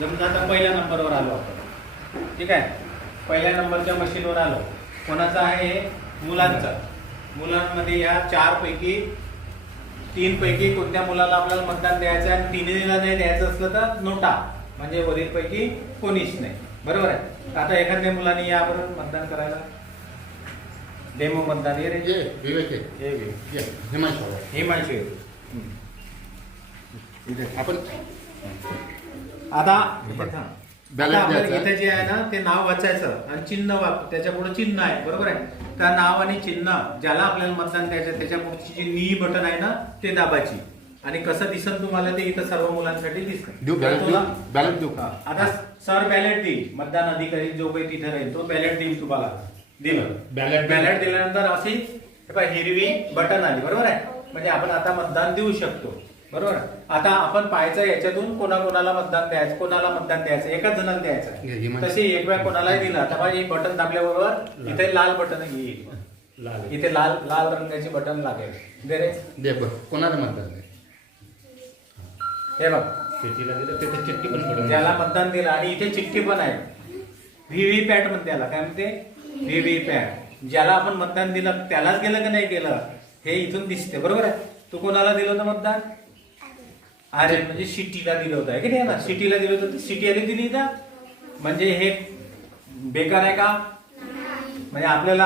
समजा आता पहिल्या नंबरवर आलो आपण, ठीक आहे. पहिल्या नंबरच्या मशीनवर आलो. कोणाचं आहे हे? मुलांचं. मुलांमध्ये या 4 पैकी 3 पैकी कोणत्या मुलाला आपल्याला मतदान द्यायचं आहे, आणि 3ला नाही द्यायचं असलं तर नोटा, म्हणजे वरील पैकी कोणीच नाही. बरोबर आहे. आता एखाद्या मुलाने यावर मतदान करायला, डेमो मतदान ये रे, हिमांशू आपण आता बॅलेट द्यायचं. इथे जे आहे ना ते नाव वाचायचं आणि चिन्ह त्याच्या पुढे चिन्ह आहे. बरोबर आहे. त्या नाव आणि चिन्ह ज्याला आपल्याला मतदान द्यायचं त्याच्या पुढची जी नी बटन आहे ना ते दाबायची, आणि कसं दिसन तुम्हाला ते इथं सर्व मुलांसाठी दिसतं. बॅलेट देऊ का? आता सर बॅलेट देईल, मतदान अधिकारी जो काही तिथे राहील तो बॅलेट देईल तुम्हाला. दिलं बॅलेट दिल्यानंतर अशी हिरवी बटन आली. बरोबर आहे. म्हणजे आपण आता मतदान देऊ शकतो. बरोबर. आता आपण पाहायचं याच्यातून कोणाकोणाला मतदान द्यायचं, कोणाला मतदान द्यायचं, एकाच जणाला द्यायचं. तसे एक वेळा कोणालाही दिलं. आता हे बटन दाबल्याबरोबर इथे लाल बटन येईल, इथे लाल रंगाची बटन लागेल. दे रे, दे बघ कोणाला मतदान आहे. हे बघ तिथे चिठ्ठी पण, ज्याला मतदान दिलं आणि इथे चिठ्ठी पण आहे. व्हीव्हीपॅट म्हणते त्याला. काय म्हणते? व्हीव्हीपॅट. ज्याला आपण मतदान दिलं त्यालाच गेलं की नाही गेलं हे इथून दिसते. बरोबर आहे. तू कोणाला दिलं होतं मतदान? अरे म्हणजे सिटीला दिलं होतं की नाही ना, सिटीला दिलं होतं, सिटी आली दिली ना, म्हणजे हे बेकार आहे का? म्हणजे आपल्याला